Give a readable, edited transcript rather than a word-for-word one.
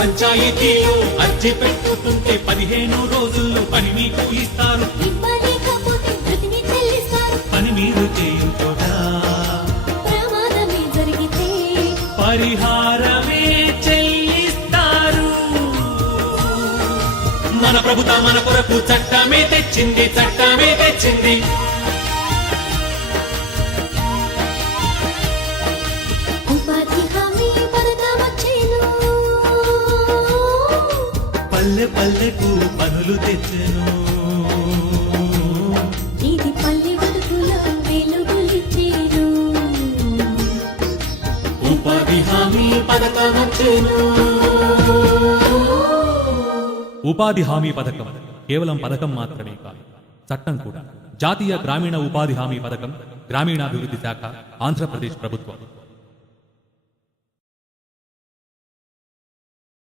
పంచాయతీలో అర్జీ పెట్టుకుంటే 15 రోజుల్లో పని మీకు ఇస్తారు. ఇవ్వలేకపోతే ప్రతిని చెల్లిస్తారు. పని మీరు చేయు చోట ప్రమాదమే జరిగితే పరిహారమే చెల్లిస్తారు. మన ప్రభుత్వం మన కొరకు చట్టమే తెచ్చింది, చట్టమే తెచ్చింది. ఉపాధి హామీ పథకం వచ్చేను. పల్లె పల్లెకు పనులు తెచ్చెను. ఇది పల్లె బతుకుల వెలుగులిచ్చేను. ఉపాధి హామీ పథకం వచ్చెను. ఉపాధి హామీ పథకం కేవలం పథకం మాత్రమే కాదు, చట్టం కూడా. జాతీయ గ్రామీణ ఉపాధి హామీ పథకం గ్రామీణాభివృద్ధి శాఖ, ఆంధ్రప్రదేశ్ ప్రభుత్వం